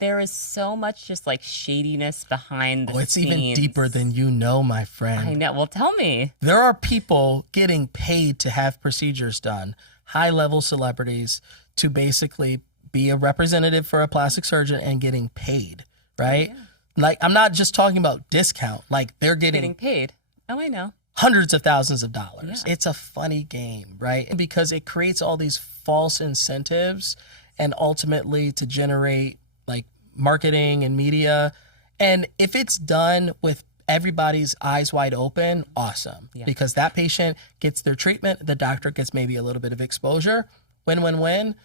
there is so much just like shadiness behind the Oh, it's scenes. even deeper than you know, my friend. I know. Well, tell me. There are people getting paid to have procedures done, high-level celebrities, to basically be a representative for a plastic surgeon and getting paid, right? Yeah. Like, I'm not just talking about discount. Like, they're Getting paid. Oh, I know. hundreds of thousands of dollars. Yeah. It's a funny game, right? Because it creates all these false incentives and ultimately to generate like marketing and media. And if it's done with everybody's eyes wide open, awesome. Yeah. Because that patient gets their treatment, the doctor gets maybe a little bit of exposure, win, win, win.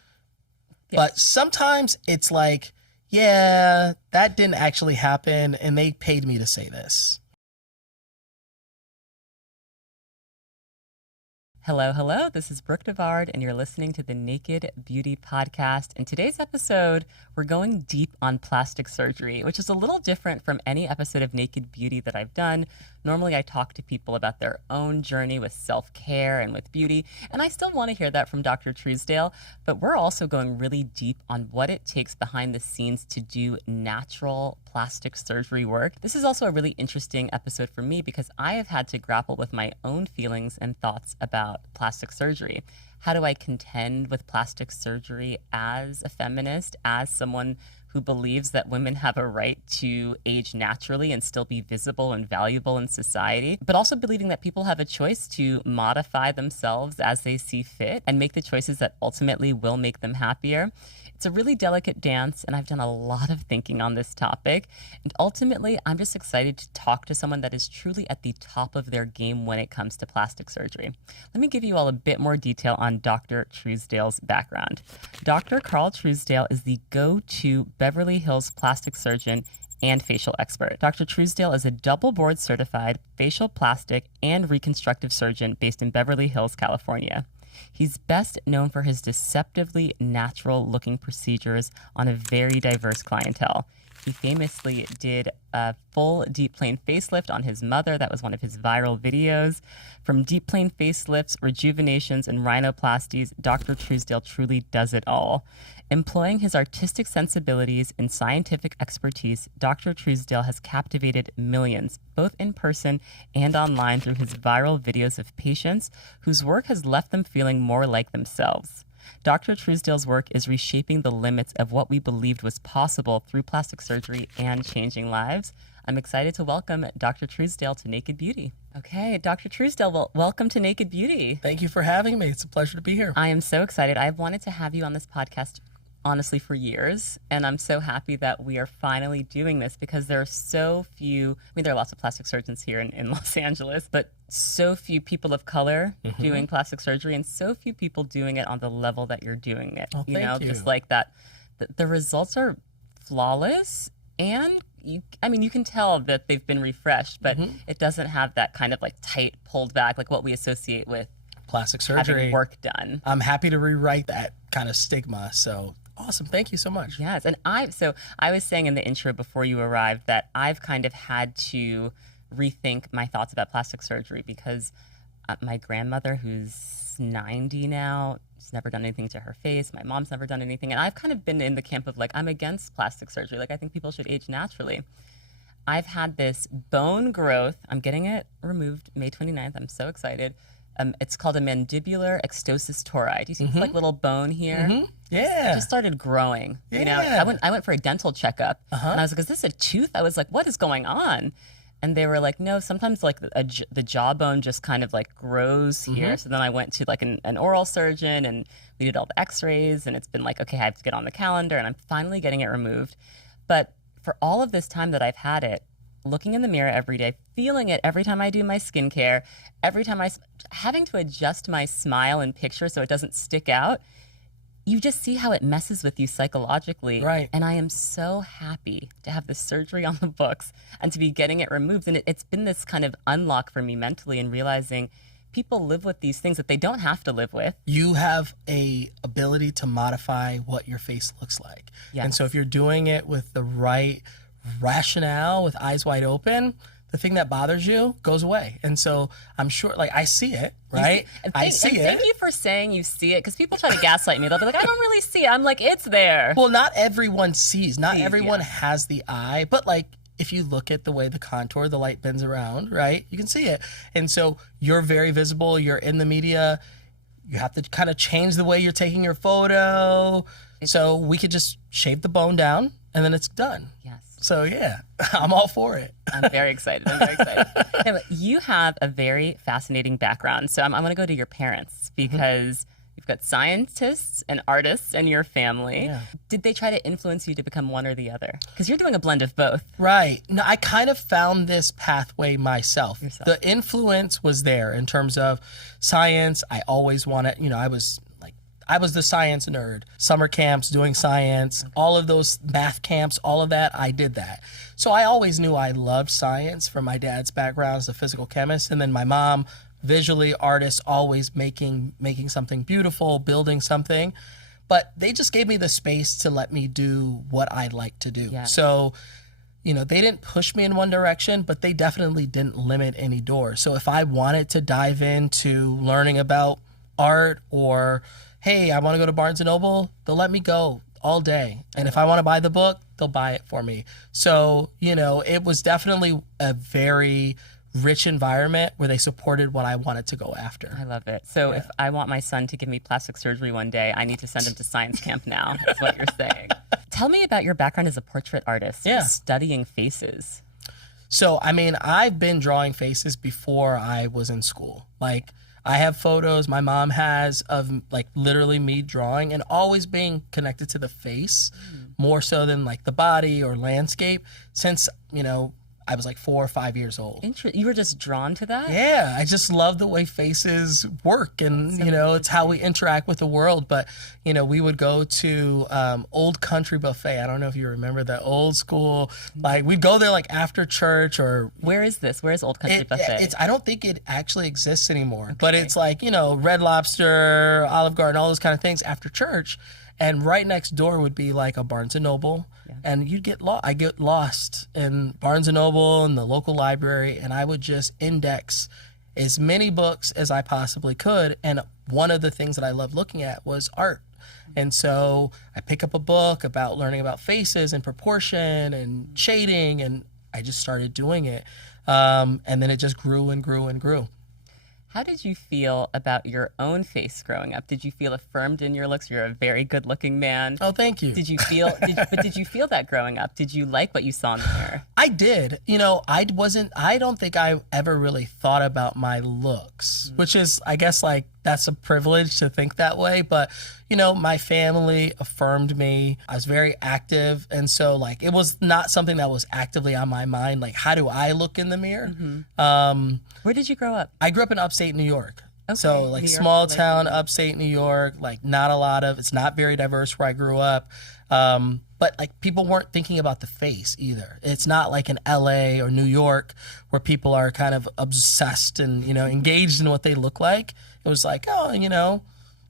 Yeah. But sometimes it's like, yeah, that didn't actually happen and they paid me to say this. Hello, hello. This is Brooke Devard, and you're listening to the Naked Beauty Podcast. In today's episode, we're going deep on plastic surgery, which is a little different from any episode of Naked Beauty that I've done. Normally, I talk to people about their own journey with self-care and with beauty, and I still want to hear that from Dr. Truesdale, but we're also going really deep on what it takes behind the scenes to do natural plastic surgery work. This is also a really interesting episode for me because I have had to grapple with my own feelings and thoughts about plastic surgery. How do I contend with plastic surgery as a feminist, as someone who believes that women have a right to age naturally and still be visible and valuable in society, but also believing that people have a choice to modify themselves as they see fit and make the choices that ultimately will make them happier? It's a really delicate dance, and I've done a lot of thinking on this topic. And ultimately, I'm just excited to talk to someone that is truly at the top of their game when it comes to plastic surgery. Let me give you all a bit more detail on Dr. Truesdale's background. Dr. Carl Truesdale is the go-to Beverly Hills plastic surgeon and facial expert. Dr. Truesdale is a double board certified facial plastic and reconstructive surgeon based in Beverly Hills, California. He's best known for his deceptively natural-looking procedures on a very diverse clientele. He famously did a full deep plane facelift on his mother. That was one of his viral videos. From deep plane facelifts, rejuvenations, and rhinoplasties, Dr. Truesdale truly does it all. Employing his artistic sensibilities and scientific expertise, Dr. Truesdale has captivated millions, both in person and online, through his viral videos of patients whose work has left them feeling more like themselves. Dr. Truesdale's work is reshaping the limits of what we believed was possible through plastic surgery and changing lives. I'm excited to welcome Dr. Truesdale to Naked Beauty. Okay, Dr. Truesdale, welcome to Naked Beauty. Thank you for having me. It's a pleasure to be here. I am so excited. I've wanted to have you on this podcast honestly for years, and I'm so happy that we are finally doing this because there are so few, I mean, there are lots of plastic surgeons here in Los Angeles, but so few people of color doing plastic surgery and so few people doing it on the level that you're doing it. Oh, thank you. Just like that, the results are flawless, and you can tell that they've been refreshed, but it doesn't have that kind of like tight, pulled back, like what we associate with plastic surgery. Having work done. I'm happy to rewrite that kind of stigma. So awesome. Thank you so much. Yes. And I was saying in the intro before you arrived that I've kind of had to rethink my thoughts about plastic surgery because my grandmother, who's 90 now, has never done anything to her face. My mom's never done anything. And I've kind of been in the camp of like, I'm against plastic surgery. Like, I think people should age naturally. I've had this bone growth. I'm getting it removed May 29th. I'm so excited. It's called a mandibular exostosis tori. Do you see this like little bone here? Yeah. It just started growing. Yeah. You know, I went for a dental checkup and I was like, is this a tooth? I was like, what is going on? And they were like, no, sometimes like the jawbone just kind of like grows here. So then I went to like an oral surgeon and we did all the x-rays and it's been like, okay, I have to get on the calendar and I'm finally getting it removed. But for all of this time that I've had it, looking in the mirror every day, feeling it every time I do my skincare, every time having to adjust my smile and picture so it doesn't stick out, you just see how it messes with you psychologically. Right. And I am so happy to have this surgery on the books and to be getting it removed. And it's been this kind of unlock for me mentally and realizing people live with these things that they don't have to live with. You have a ability to modify what your face looks like. Yes. And so if you're doing it with the right rationale, with eyes wide open, the thing that bothers you goes away. And so I'm sure, like, I see it, right? I see it. Thank you for saying you see it, because people try to gaslight me. They'll be like, I don't really see it. I'm like, it's there. Well, not everyone sees. Not everyone has the eye. But, like, if you look at the way the contour, the light bends around, right, you can see it. And so you're very visible. You're in the media. You have to kind of change the way you're taking your photo. So we could just shave the bone down, and then it's done. Yes. So, yeah, I'm all for it. I'm very excited. Now, you have a very fascinating background. So I'm going to go to your parents, because you've got scientists and artists in your family. Yeah. Did they try to influence you to become one or the other? Because you're doing a blend of both. Right. No, I kind of found this pathway myself. The influence was there in terms of science. I always wanted, I was the science nerd. Summer camps, doing science, all of those math camps, all of that, I did that. So I always knew I loved science from my dad's background as a physical chemist. And then my mom, visually artist, always making something beautiful, building something. But they just gave me the space to let me do what I like to do. Yeah. So, they didn't push me in one direction, but they definitely didn't limit any doors. So if I wanted to dive into learning about art, or hey, I want to go to Barnes & Noble, they'll let me go all day. And if I want to buy the book, they'll buy it for me. So, it was definitely a very rich environment where they supported what I wanted to go after. I love it. So if I want my son to give me plastic surgery one day, I need to send him to science camp now, is what you're saying. Tell me about your background as a portrait artist, studying faces. So, I've been drawing faces before I was in school. Like, I have photos my mom has of, like, literally me drawing and always being connected to the face more so than, like, the body or landscape since, I was like 4 or 5 years old. You were just drawn to that? Yeah, I just love the way faces work, and it's how we interact with the world. But we would go to Old Country Buffet. I don't know if you remember that old school. Like, we'd go there like after church or. Where is this? Where is Old Country Buffet? I don't think it actually exists anymore. Okay. But it's like Red Lobster, Olive Garden, all those kind of things after church, and right next door would be like a Barnes & Noble. And you'd get lost. I get lost in Barnes & Noble and the local library, and I would just index as many books as I possibly could. And one of the things that I loved looking at was art. And so I pick up a book about learning about faces and proportion and shading, and I just started doing it. And then it just grew and grew and grew. How did you feel about your own face growing up? Did you feel affirmed in your looks? You're a very good-looking man. Oh, thank you. Did you feel that growing up? Did you like what you saw in the mirror? I did. I don't think I ever really thought about my looks, which is, I guess, like, that's a privilege to think that way. But, my family affirmed me. I was very active. And so, like, it was not something that was actively on my mind. Like, how do I look in the mirror? Where did you grow up? I grew up in upstate New York. Okay. So, like, small town, upstate New York, like, it's not very diverse where I grew up. But, like, people weren't thinking about the face either. It's not like in LA or New York where people are kind of obsessed and, engaged in what they look like. It was like, oh,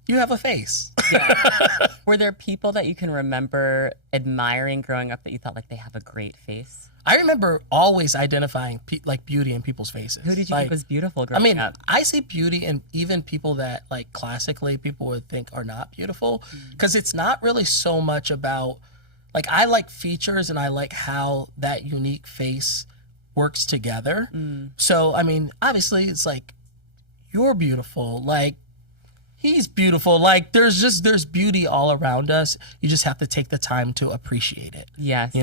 you have a face. Yeah. Were there people that you can remember admiring growing up that you thought, like, they have a great face? I remember always identifying beauty in people's faces. Who did you think was beautiful growing up? I see beauty in even people that, like, classically people would think are not beautiful, because it's not really so much about, like, I like features and I like how that unique face works together. So, obviously it's like, you're beautiful, like, he's beautiful. Like, there's beauty all around us. You just have to take the time to appreciate it. Yes.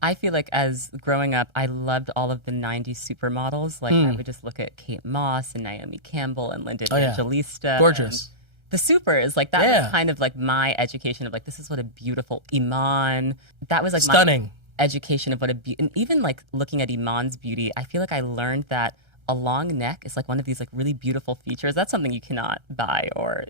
I feel like as growing up, I loved all of the 90s supermodels. Like, I would just look at Kate Moss and Naomi Campbell and Linda Evangelista. Gorgeous. The supers, like, that was kind of like my education of, like, this is what a beautiful Iman. That was like stunning. My education of what and even, like, looking at Iman's beauty, I feel like I learned that a long neck is, like, one of these, like, really beautiful features. That's something you cannot buy, or,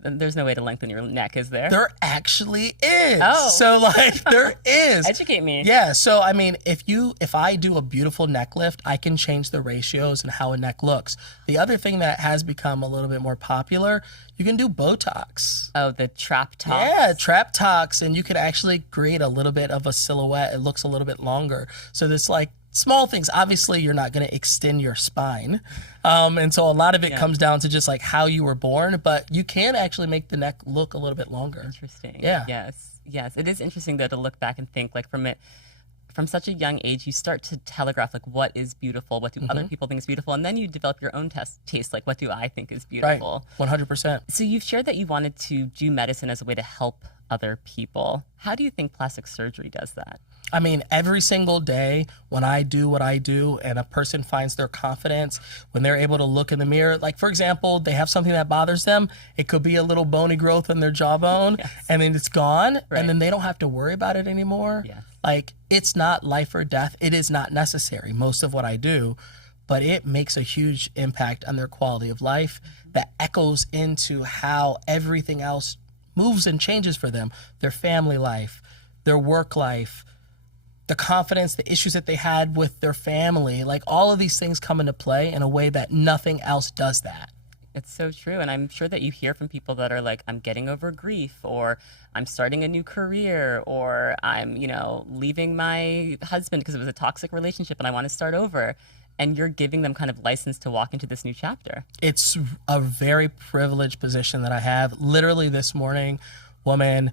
there's no way to lengthen your neck, is there? There actually is. Oh. So, like, there is. Educate me. Yeah. So, if I do a beautiful neck lift, I can change the ratios and how a neck looks. The other thing that has become a little bit more popular, you can do Botox. Oh, the trap tox. Yeah, trap tox, and you could actually create a little bit of a silhouette. It looks a little bit longer. So this, like, small things. Obviously, you're not going to extend your spine. And so a lot of it comes down to just like how you were born, but you can actually make the neck look a little bit longer. Interesting. Yeah. Yes. It is interesting though to look back and think like from such a young age, you start to telegraph like what is beautiful, what do other people think is beautiful, and then you develop your own taste, like what do I think is beautiful. Right, 100%. So you've shared that you wanted to do medicine as a way to help other people. How do you think plastic surgery does that? I mean, every single day when I do what I do and a person finds their confidence, when they're able to look in the mirror, like for example, they have something that bothers them. It could be a little bony growth in their jawbone and then it's gone and then they don't have to worry about it anymore. Yes. Like it's not life or death. It is not necessary, most of what I do, but it makes a huge impact on their quality of life that echoes into how everything else moves and changes for them, their family life, their work life, the confidence, the issues that they had with their family, like all of these things come into play in a way that nothing else does that. It's so true. And I'm sure that you hear from people that are like, I'm getting over grief, or I'm starting a new career, or I'm, leaving my husband because it was a toxic relationship and I want to start over. And you're giving them kind of license to walk into this new chapter. It's a very privileged position that I have. Literally this morning, woman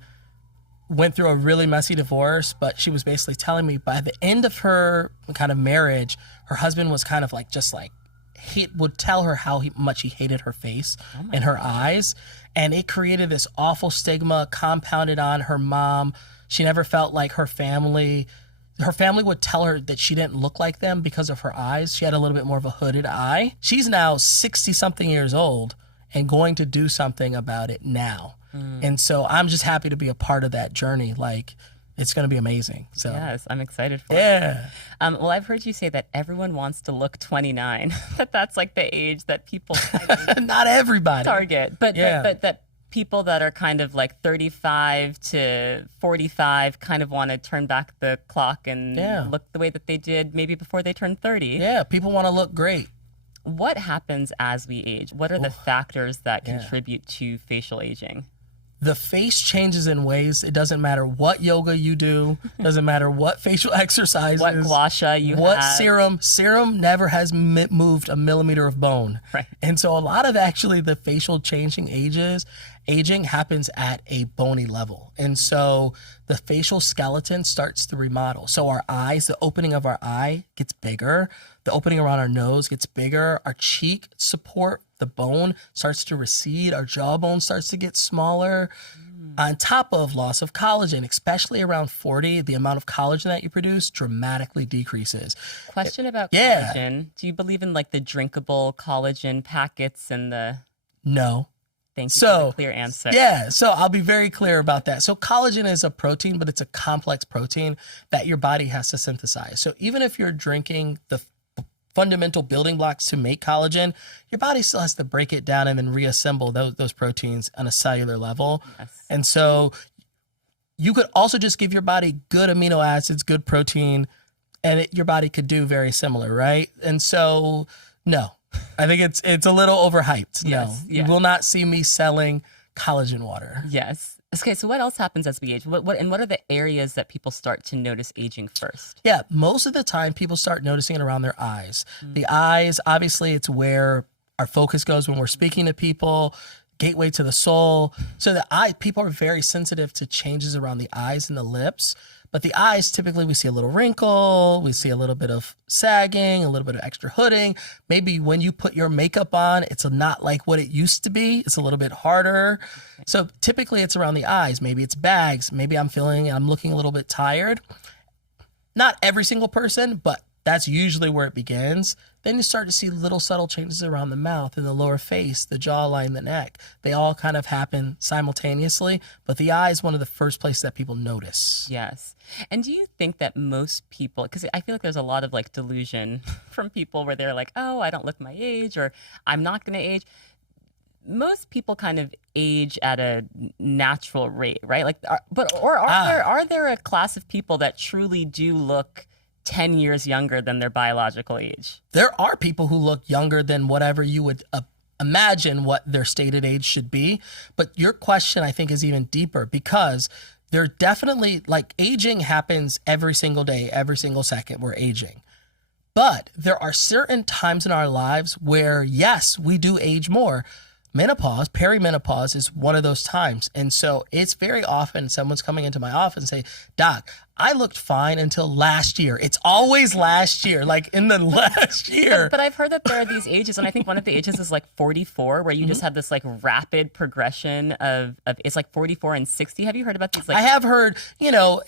went through a really messy divorce, but she was basically telling me by the end of her kind of marriage, her husband was kind of like, he would tell her how much he hated her face and her eyes. And it created this awful stigma compounded on her mom. She never felt like her family would tell her that she didn't look like them because of her eyes. She had a little bit more of a hooded eye. She's now 60 something years old and going to do something about it now. And so I'm just happy to be a part of that journey. Like, it's going to be amazing. So yes, I'm excited for it. Well, I've heard you say that everyone wants to look 29. That's like the age that people not everybody target, but that people that are kind of like 35 to 45 kind of want to turn back the clock and look the way that they did maybe before they turned 30. Yeah, people want to look great. What happens as we age? What are the factors that contribute to facial aging? The face changes in ways. It doesn't matter what yoga you do. Doesn't matter what facial exercises. What gua sha you what have. serum. Serum never has moved a millimeter of bone. Right. And so a lot of actually the facial aging happens at a bony level. And so the facial skeleton starts to remodel. So our eyes, the opening of our eye gets bigger. The opening around our nose gets bigger. Our cheek support, the bone starts to recede. Our jawbone starts to get smaller. On top of loss of collagen, especially around 40, the amount of collagen that you produce dramatically decreases. Question about collagen. Do you believe in like the drinkable collagen packets and the... No. Thank you for the clear answer. Yeah, so I'll be very clear about that. So collagen is a protein, but it's a complex protein that your body has to synthesize. So even if you're drinking the fundamental building blocks to make collagen, your body still has to break it down and then reassemble those proteins on a cellular level. Yes. And so you could also just give your body good amino acids, good protein, and your body could do very similar, right? And so, no, I think it's a little overhyped. Yes. No, you will not see me selling collagen water. Yes. Okay, so what else happens as we age? What are the areas that people start to notice aging first? Yeah, most of the time people start noticing it around their eyes. The eyes, obviously, it's where our focus goes when we're speaking to people, gateway to the soul. So people are very sensitive to changes around the eyes and the lips. But the eyes, typically we see a little wrinkle, we see a little bit of sagging, a little bit of extra hooding. Maybe when you put your makeup on, it's not like what it used to be. It's a little bit harder. So typically it's around the eyes. Maybe it's bags. Maybe I'm looking a little bit tired. Not every single person, but that's usually where it begins. Then you start to see little subtle changes around the mouth and the lower face, the jawline, the neck. They all kind of happen simultaneously, but the eye is one of the first places that people notice. Yes. And do you think that most people, because I feel like there's a lot of like delusion from people where they're like, oh, I don't look my age, or I'm not going to age. Most people kind of age at a natural rate, right? Like, are there a class of people that truly do look 10 years younger than their biological age? There are people who look younger than whatever you would imagine what their stated age should be. But your question, I think, is even deeper because they're definitely, like, aging happens every single day, every single second we're aging. But there are certain times in our lives where, yes, we do age more. Menopause, perimenopause is one of those times. And so it's very often someone's coming into my office and say, Doc, I looked fine until last year. It's always last year, like in the last year. But I've heard that there are these ages, and I think one of the ages is like 44, where you just have this like rapid progression of it's like 44 and 60. Have you heard about these? Like, I have heard, you know,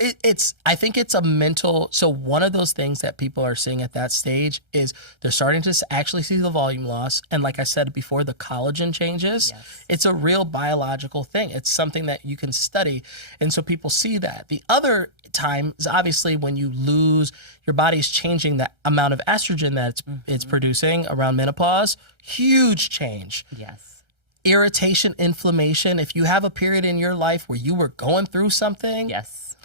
I think it's a mental, so one of those things that people are seeing at that stage is they're starting to actually see the volume loss. And like I said before, the collagen changes. Yes. It's a real biological thing. It's something that you can study. And so people see that. The other time is obviously when you lose, your body's changing the amount of estrogen that it's producing around menopause. Huge change. yes. Irritation, inflammation. If you have a period in your life where you were going through something, Yes.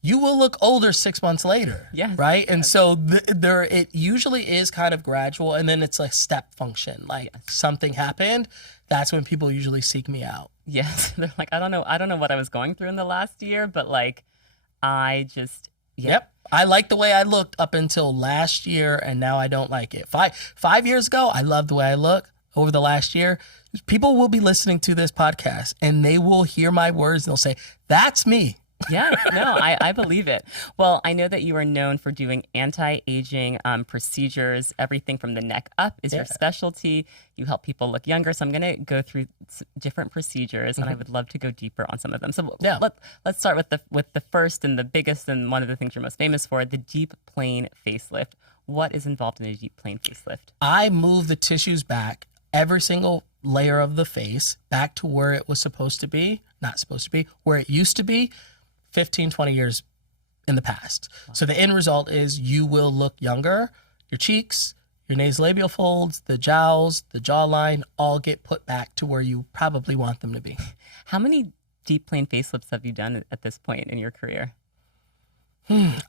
you will look older 6 months later. Yes, Right. And so it usually is kind of gradual, and then it's like step function. Like something happened. That's when people usually seek me out. Yes. They're like, I don't know what I was going through in the last year, but like, I just, Yep. I like the way I looked up until last year, and now I don't like it. Five years ago, I loved the way I look. Over the last year, people will be listening to this podcast and they will hear my words and they'll say, that's me. Yeah, no, I believe it. Well, I know that you are known for doing anti-aging procedures. Everything from the neck up is your specialty. You help people look younger. So I'm going to go through different procedures, and I would love to go deeper on some of them. So let's start with the first and the biggest, and one of the things you're most famous for, the deep plane facelift. What is involved in a deep plane facelift? I move the tissues back, every single layer of the face, back to where it was supposed to be, not supposed to be, where it used to be 15, 20 years in the past. Wow. So the end result is you will look younger. Your cheeks, your nasolabial folds, the jowls, the jawline all get put back to where you probably want them to be. How many deep plane facelifts have you done at this point in your career?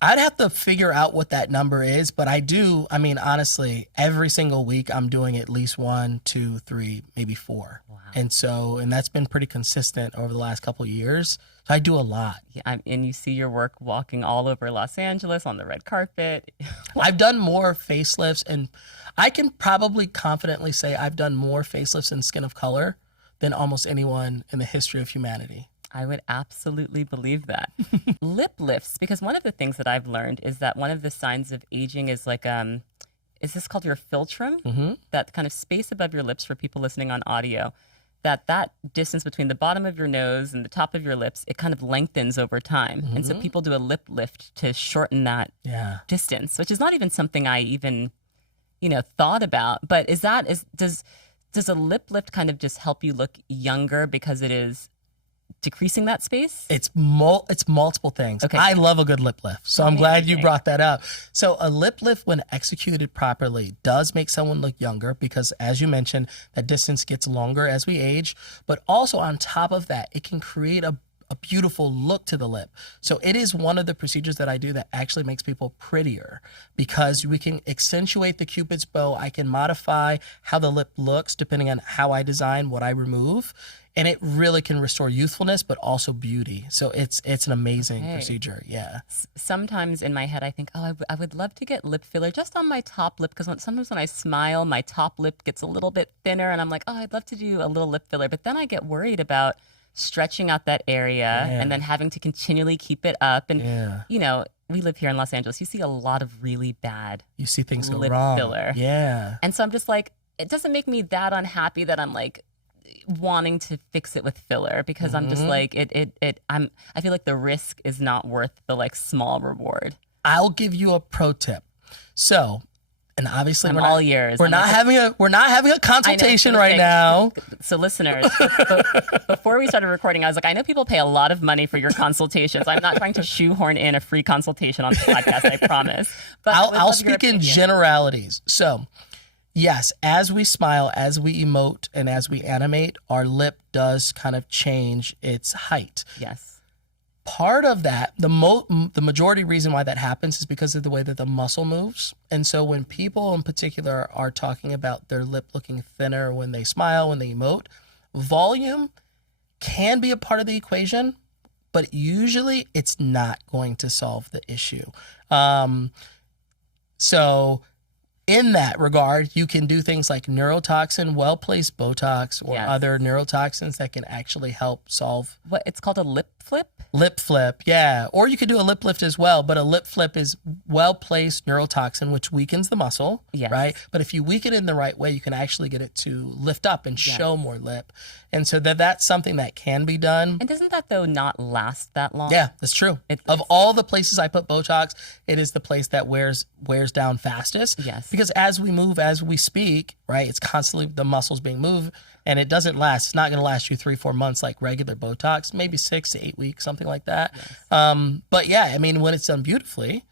I'd have to figure out what that number is, but I do. I mean, honestly, every single week I'm doing at least 1, 2, 3, maybe 4. Wow. And that's been pretty consistent over the last couple of years. So I do a lot. Yeah, and you see your work walking all over Los Angeles on the red carpet. I've done more facelifts, and I can probably confidently say I've done more facelifts in Skin of Color than almost anyone in the history of humanity. I would absolutely believe that. Lip lifts, because one of the things that I've learned is that one of the signs of aging is like, is this called your philtrum? Mm-hmm. That kind of space above your lips for people listening on audio, that distance between the bottom of your nose and the top of your lips, it kind of lengthens over time. Mm-hmm. And so people do a lip lift to shorten that distance, which is not even something I even, thought about. But does a lip lift kind of just help you look younger because it is decreasing that space? It's multiple things. Okay. I love a good lip lift, so I'm glad you brought that up. So a lip lift, when executed properly, does make someone look younger because, as you mentioned, that distance gets longer as we age. But also on top of that, it can create a beautiful look to the lip. So it is one of the procedures that I do that actually makes people prettier because we can accentuate the Cupid's bow. I can modify how the lip looks depending on how I design what I remove. And it really can restore youthfulness, but also beauty. So it's an amazing procedure. Yeah. Sometimes in my head, I think, I would love to get lip filler just on my top lip, because sometimes when I smile, my top lip gets a little bit thinner, and I'm like, I'd love to do a little lip filler. But then I get worried about stretching out that area and then having to continually keep it up. And, we live here in Los Angeles. You see a lot of really bad You see things go lip wrong. filler. Yeah. And so I'm just like, it doesn't make me that unhappy that I'm like wanting to fix it with filler, because I'm just like, I feel like the risk is not worth the like small reward. I'll give you a pro tip. So, and obviously I'm all ears. We're not having a consultation right now. So listeners, before we started recording, I was like, I know people pay a lot of money for your consultations. I'm not trying to shoehorn in a free consultation on the podcast, I promise. But I'll speak in generalities. So, yes, as we smile, as we emote, and as we animate, our lip does kind of change its height. Yes. Part of that, the majority reason why that happens is because of the way that the muscle moves. And so when people in particular are talking about their lip looking thinner when they smile, when they emote, volume can be a part of the equation, but usually it's not going to solve the issue. So in that regard, you can do things like neurotoxin, well-placed Botox, or other neurotoxins that can actually help solve. What it's called, a lip flip? Lip flip, yeah. Or you could do a lip lift as well, but a lip flip is well-placed neurotoxin, which weakens the muscle, right? But if you weaken it in the right way, you can actually get it to lift up and show more lip. And so that's something that can be done. And doesn't that, though, not last that long? Yeah, that's true. Of all the places I put Botox, it is the place that wears down fastest. Yes. Because as we move, as we speak, right, it's constantly the muscles being moved, and it doesn't last. It's not going to last you 3-4 months like regular Botox, maybe 6 to 8 weeks, something like that. Yes. But yeah, I mean, when it's done beautifully,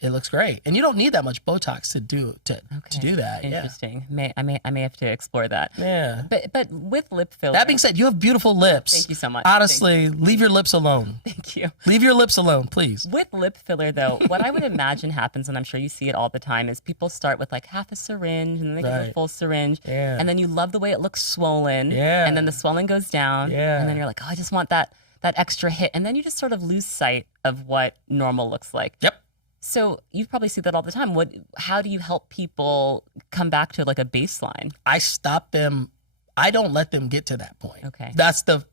it looks great, and you don't need that much Botox to do that. Interesting. I may have to explore that. Yeah. But with lip filler. That being said, you have beautiful lips. Thank you so much. Honestly, leave your lips alone. Thank you. Leave your lips alone, please. With lip filler, though, what I would imagine happens, and I'm sure you see it all the time, is people start with like half a syringe, and then they get a full syringe, and then you love the way it looks swollen, and then the swelling goes down, and then you're like, oh, I just want that extra hit, and then you just sort of lose sight of what normal looks like. Yep. So you probably see that all the time. How do you help people come back to like a baseline? I stop them. I don't let them get to that point. Okay. That's the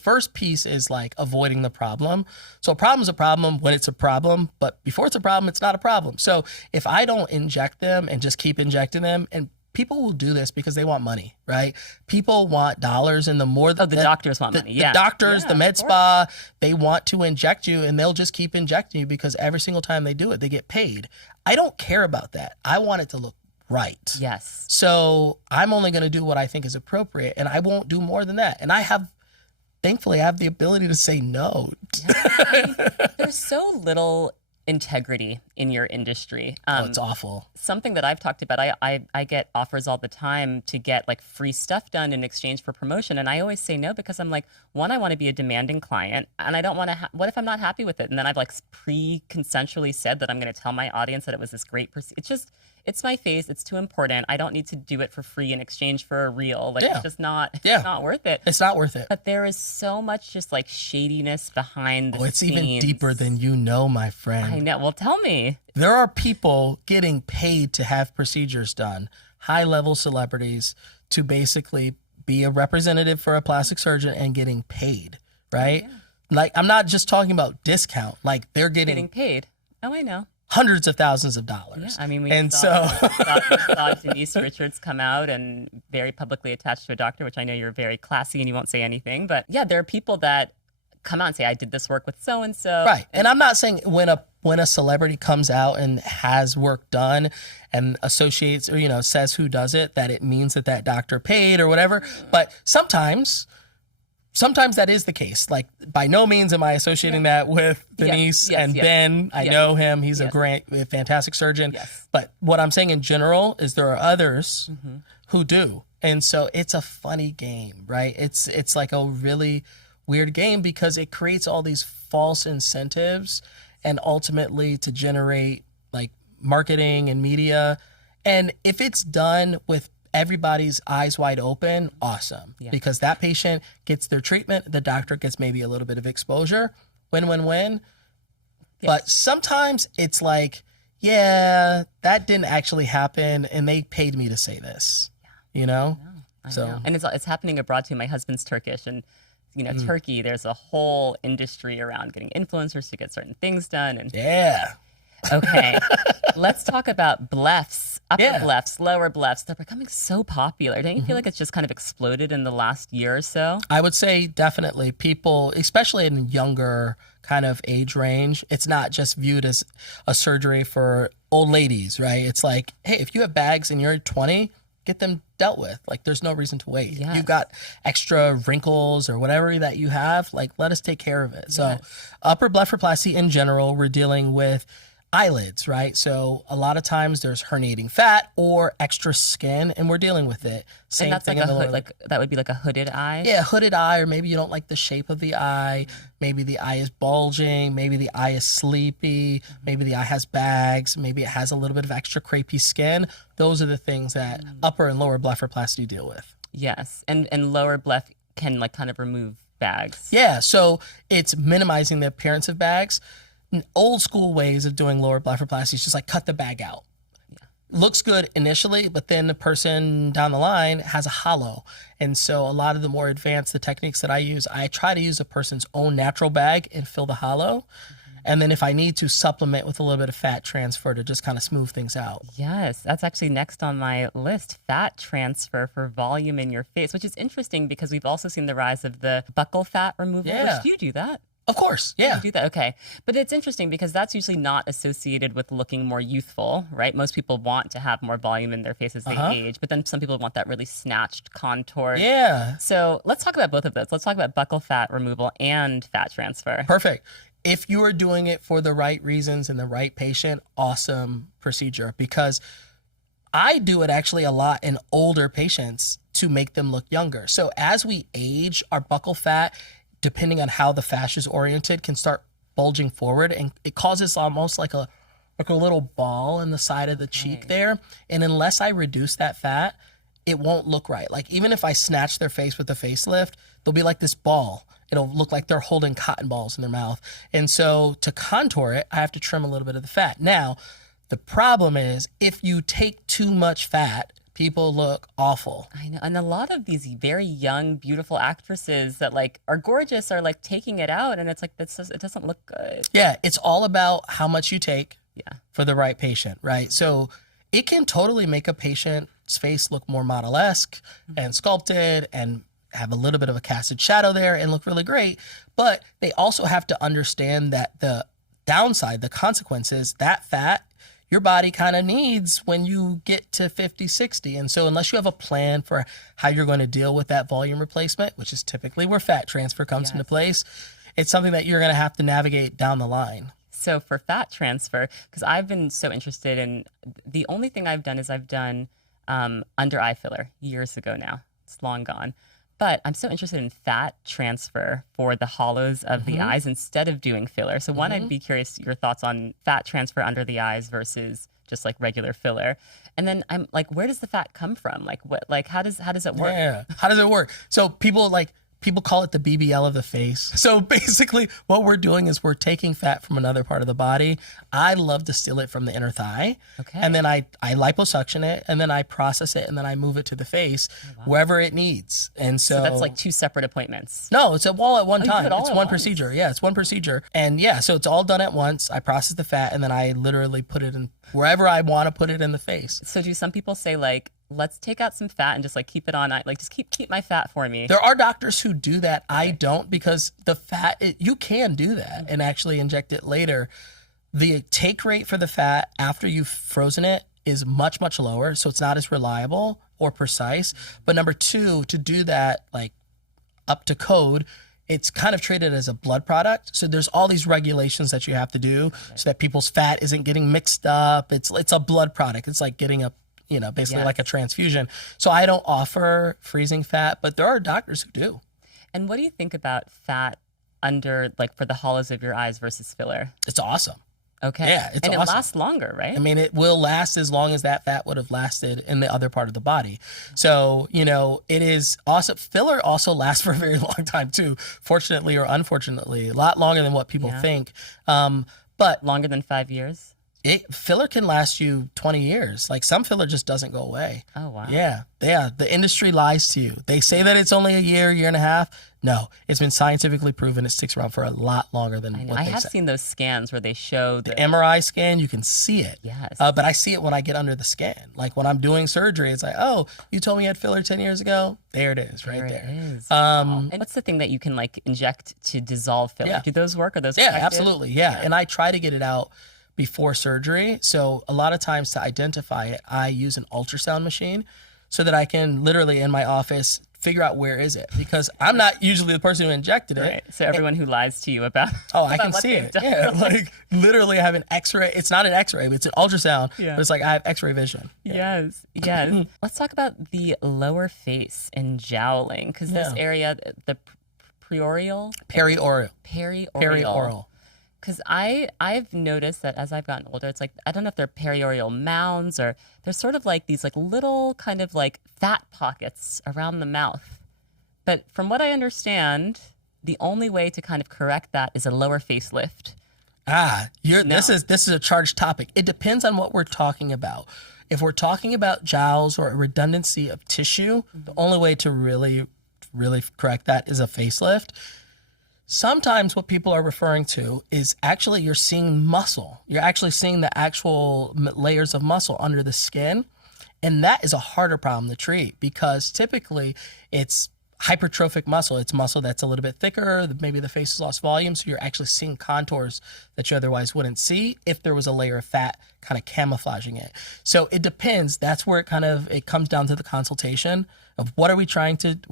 first piece is like avoiding the problem. So a problem is a problem when it's a problem, but before it's a problem, it's not a problem. So if I don't inject them and just keep injecting them, and people will do this because they want money, right? People want dollars, and the more the doctors want money. The doctors, the med spa, they want to inject you, and they'll just keep injecting you because every single time they do it, they get paid. I don't care about that. I want it to look right. Yes. So I'm only going to do what I think is appropriate, and I won't do more than that. And thankfully, I have the ability to say no. There's so little integrity in your industry. It's awful. Something that I've talked about, I get offers all the time to get like free stuff done in exchange for promotion, and I always say no because I'm like, one, I want to be a demanding client, and I don't want to what if I'm not happy with it? And then I've like pre-consensually said that I'm going to tell my audience that it was this great it's my face, it's too important, I don't need to do it for free in exchange for a reel. Like it's just not worth it. It's not worth it. But there is so much just like shadiness behind the it's scenes. Even deeper than you know, my friend. I know. Well, tell me. There are people getting paid to have procedures done, high-level celebrities, to basically be a representative for a plastic surgeon and getting paid, right? Yeah. Like, I'm not just talking about discount. Like, they're getting paid. Oh, I know. Hundreds of thousands of dollars. Yeah, I mean, we saw Denise Richards come out and very publicly attached to a doctor, which I know you're very classy and you won't say anything. But yeah, there are people that come out and say, I did this work with so-and-so. Right. And I'm not saying when a celebrity comes out and has work done and associates or, says who does it, that it means that doctor paid or whatever. But sometimes that is the case. Like, by no means am I associating that with Denise and Ben. I know him. He's a fantastic surgeon. Yes. But what I'm saying in general is there are others who do. And so it's a funny game, right? It's like a really weird game because it creates all these false incentives and ultimately to generate like marketing and media. And if it's done with everybody's eyes wide open, awesome. Yeah. Because that patient gets their treatment, the doctor gets maybe a little bit of exposure, win-win-win. Yes. But sometimes it's like, that didn't actually happen and they paid me to say this, I know. And it's happening abroad too. My husband's Turkish, and Turkey, there's a whole industry around getting influencers to get certain things done. And okay, let's talk about blephs, upper blephs, lower blephs. They're becoming so popular. Don't you feel like it's just kind of exploded in the last year or so? I would say definitely people, especially in younger kind of age range, it's not just viewed as a surgery for old ladies, right? It's like, hey, if you have bags and you're 20, get them dealt with. Like, there's no reason to wait. Yes. You've got extra wrinkles or whatever that you have, like, let us take care of it. Yes. So upper blepharoplasty in general, we're dealing with eyelids, right? So a lot of times there's herniating fat or extra skin, and we're dealing with it. Same thing like a hood, like that would be like a hooded eye. Yeah, hooded eye, or maybe you don't like the shape of the eye. Maybe the eye is bulging. Maybe the eye is sleepy. Maybe the eye has bags. Maybe it has a little bit of extra crepey skin. Those are the things that upper and lower blepharoplasty deal with. Yes, and lower bleph can like kind of remove bags. Yeah, so it's minimizing the appearance of bags. Old school ways of doing lower blepharoplasty is just like cut the bag out. Yeah. looks good initially, but then the person down the line has a hollow. And so a lot of the more advanced, the techniques that I use, I try to use a person's own natural bag and fill the hollow. And then if I need to, supplement with a little bit of fat transfer to just kind of smooth things out. Yes, that's actually next on my list, fat transfer for volume in your face, which is interesting because we've also seen the rise of the buccal fat removal. Yeah. Which, do you do that? Of course, yeah. You do that, okay. But it's interesting because that's usually not associated with looking more youthful, right? Most people want to have more volume in their face as they age, but then some people want that really snatched contour. Yeah. So let's talk about both of those. Let's talk about buccal fat removal and fat transfer. Perfect. If you are doing it for the right reasons and the right patient, awesome procedure, because I do it actually a lot in older patients to make them look younger. So as we age, our buccal fat, depending on how the fascia is oriented, can start bulging forward, and it causes almost like a little ball in the side of the cheek there. And unless I reduce that fat, it won't look right. Like even if I snatch their face with a facelift, there'll be like this ball. It'll look like they're holding cotton balls in their mouth. And so to contour it, I have to trim a little bit of the fat. Now, the problem is if you take too much fat, people look awful. I know. And a lot of these very young, beautiful actresses that like are gorgeous are like taking it out, and it's like, it doesn't look good. Yeah, it's all about how much you take Yeah. for the right patient, right? So it can totally make a patient's face look more model-esque and sculpted and have a little bit of a casted shadow there and look really great. But they also have to understand that the downside, the consequences, that fat, your body kind of needs when you get to 50, 60. And so unless you have a plan for how you're going to deal with that volume replacement, which is typically where fat transfer comes into place, it's something that you're going to have to navigate down the line. So for fat transfer, because I've been so interested in, the only thing I've done is I've done under eye filler years ago now. It's long gone. But I'm so interested in fat transfer for the hollows of the eyes instead of doing filler. So one, I'd be curious your thoughts on fat transfer under the eyes versus just like regular filler. And then I'm like, where does the fat come from? Like what, like how does it work? Yeah. How does it work? So people call it the BBL of the face. So basically what we're doing is we're taking fat from another part of the body. I love to steal it from the inner thigh. Okay. And then I liposuction it, and then I process it, and then I move it to the face wherever it needs. And so that's like two separate appointments. No, it's all at one you do time. it all It's at one once? procedure. Yeah, it's one procedure. And yeah, so it's all done at once. I process the fat, and then I literally put it in wherever I want to put it in the face. So do some people say like, let's take out some fat and just like keep it on, like just keep my fat for me? There are doctors who do that. I don't, because the fat, you can do that and actually inject it later. The take rate for the fat after you've frozen it is much, much lower. So it's not as reliable or precise. But number two, to do that like up to code, it's kind of treated as a blood product. So there's all these regulations that you have to do so that people's fat isn't getting mixed up. It's a blood product. It's like getting basically like a transfusion. So I don't offer freezing fat, but there are doctors who do. And what do you think about fat under, like for the hollows of your eyes versus filler? It's awesome. Okay. Yeah, it's and awesome. it lasts longer, right? I mean, it will last as long as that fat would have lasted in the other part of the body. So, it is awesome. Filler also lasts for a very long time too, fortunately or unfortunately, a lot longer than what people think. But longer than 5 years? Filler can last you 20 years. Like some filler just doesn't go away. Oh, wow. Yeah. The industry lies to you. They say that it's only a year and a half. No, it's been scientifically proven it sticks around for a lot longer than what I they have say. seen those scans where they show The MRI scan, you can see it. Yes. But I see it when I get under the scan. Like when I'm doing surgery, it's like, oh, you told me you had filler 10 years ago? There it is, right there. It is. Wow. And what's the thing that you can like inject to dissolve filler? Yeah. Do those work? Are those Yeah, effective? absolutely. Yeah. And I try to get it out before surgery. So a lot of times to identify it, I use an ultrasound machine so that I can literally in my office figure out where is it, because I'm not usually the person who injected it. Right. So everyone who lies to you about I can what see they've it. done. Yeah, like literally I have an X-ray. It's not an X-ray, it's an ultrasound, but it's like I have X-ray vision. Yes. Let's talk about the lower face and jowling, because this area, the perioral. Perioral. Because I've noticed that as I've gotten older, it's like, I don't know if they're perioral mounds or they're sort of like these like little kind of like fat pockets around the mouth. But from what I understand, the only way to kind of correct that is a lower facelift. This is a charged topic. It depends on what we're talking about. If we're talking about jowls or a redundancy of tissue, the only way to really correct that is a facelift. Sometimes what people are referring to is actually you're seeing muscle. You're actually seeing the actual layers of muscle under the skin. And that is a harder problem to treat because typically it's hypertrophic muscle. It's muscle that's a little bit thicker. Maybe the face has lost volume. So you're actually seeing contours that you otherwise wouldn't see if there was a layer of fat kind of camouflaging it. So it depends. That's where it comes down to the consultation of what are we trying to treat?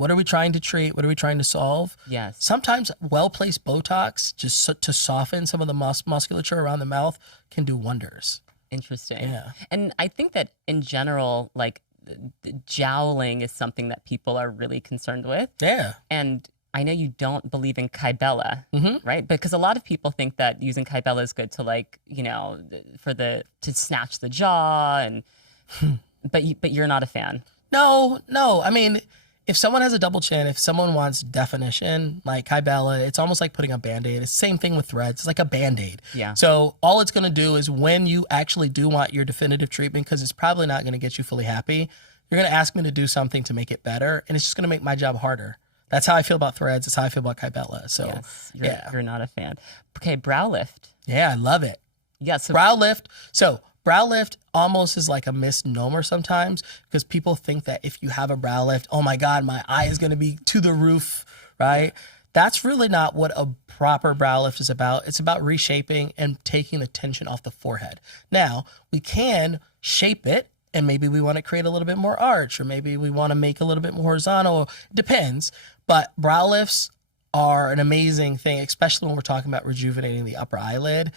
What are we trying to solve? Yes. Sometimes well-placed Botox just to soften some of the musculature around the mouth can do wonders. Interesting. Yeah. And I think that in general, like jowling is something that people are really concerned with. Yeah. And I know you don't believe in KYBELLA, right? Because a lot of people think that using KYBELLA is good to to snatch the jaw and but you're not a fan. No. I mean, if someone has a double chin, if someone wants definition, like KYBELLA, it's almost like putting a Band-Aid. It's the same thing with threads. It's like a Band-Aid. Yeah. So all it's going to do is when you actually do want your definitive treatment, because it's probably not going to get you fully happy, you're going to ask me to do something to make it better, and it's just going to make my job harder. That's how I feel about threads. That's how I feel about KYBELLA. So yes, you're not a fan. Okay, brow lift. Yeah, I love it. Yeah, so brow lift. So brow lift almost is like a misnomer sometimes because people think that if you have a brow lift, oh my God, my eye is going to be to the roof, right? That's really not what a proper brow lift is about. It's about reshaping and taking the tension off the forehead. Now, we can shape it and maybe we want to create a little bit more arch or maybe we want to make a little bit more horizontal. It depends. But brow lifts are an amazing thing, especially when we're talking about rejuvenating the upper eyelid.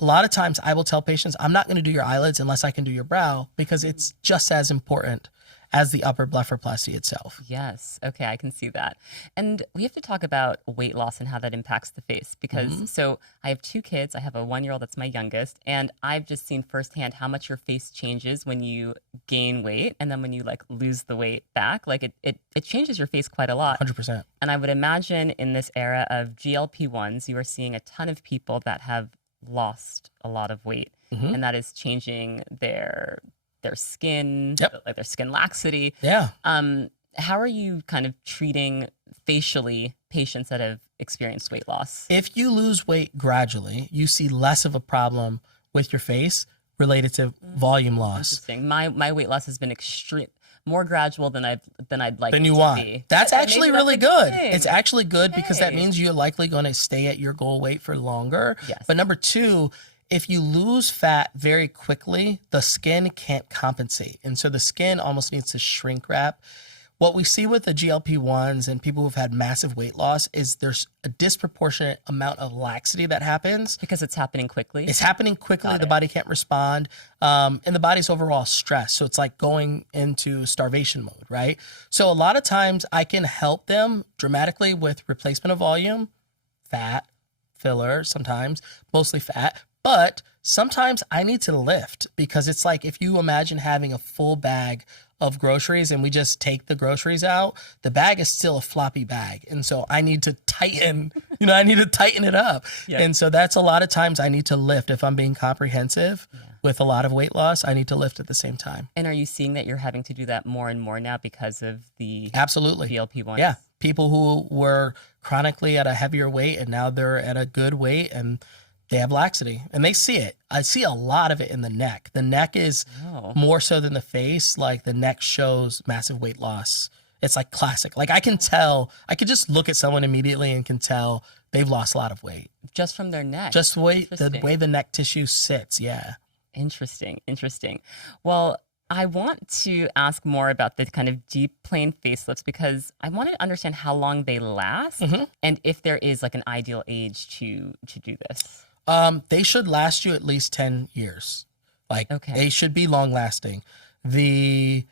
A lot of times I will tell patients, I'm not going to do your eyelids unless I can do your brow because it's just as important as the upper blepharoplasty itself. Yes. Okay, I can see that. And we have to talk about weight loss and how that impacts the face because so I have 2 kids. I have a 1-year-old that's my youngest, and I've just seen firsthand how much your face changes when you gain weight and then when you like lose the weight back. Like it changes your face quite a lot. 100%. And I would imagine in this era of GLP-1s, you are seeing a ton of people that have lost a lot of weight and that is changing their skin, like their skin laxity. Yeah. How are you kind of treating facially patients that have experienced weight loss? If you lose weight gradually, you see less of a problem with your face related to volume loss. Interesting. My weight loss has been more gradual than I'd like than you it to want. be. That's actually really good. Thing. It's actually good because that means you're likely going to stay at your goal weight for longer. Yes. But number 2, if you lose fat very quickly, the skin can't compensate. And so the skin almost needs to shrink wrap. What we see with the GLP-1s and people who've had massive weight loss is there's a disproportionate amount of laxity that happens. Because it's happening quickly? It's happening quickly. The body can't respond. And the body's overall stressed. So it's like going into starvation mode, right? So a lot of times I can help them dramatically with replacement of volume, fat, filler sometimes, mostly fat. But sometimes I need to lift because it's like if you imagine having a full bag of groceries and we just take the groceries out, the bag is still a floppy bag. And so I need to tighten, I need to tighten it up. Yeah. And so that's a lot of times I need to lift. If I'm being comprehensive with a lot of weight loss, I need to lift at the same time. And are you seeing that you're having to do that more and more now because of the Absolutely GLP-1s? Yeah. People who were chronically at a heavier weight and now they're at a good weight and they have laxity and they see it. I see a lot of it in the neck. The neck is more so than the face. Like the neck shows massive weight loss. It's like classic. Like I can just look at someone immediately and can tell they've lost a lot of weight. Just from their neck. Just the way the neck tissue sits. Yeah. Interesting. Well, I want to ask more about the kind of deep plane facelifts because I want to understand how long they last and if there is like an ideal age to do this. They should last you at least 10 years. They should be long lasting. The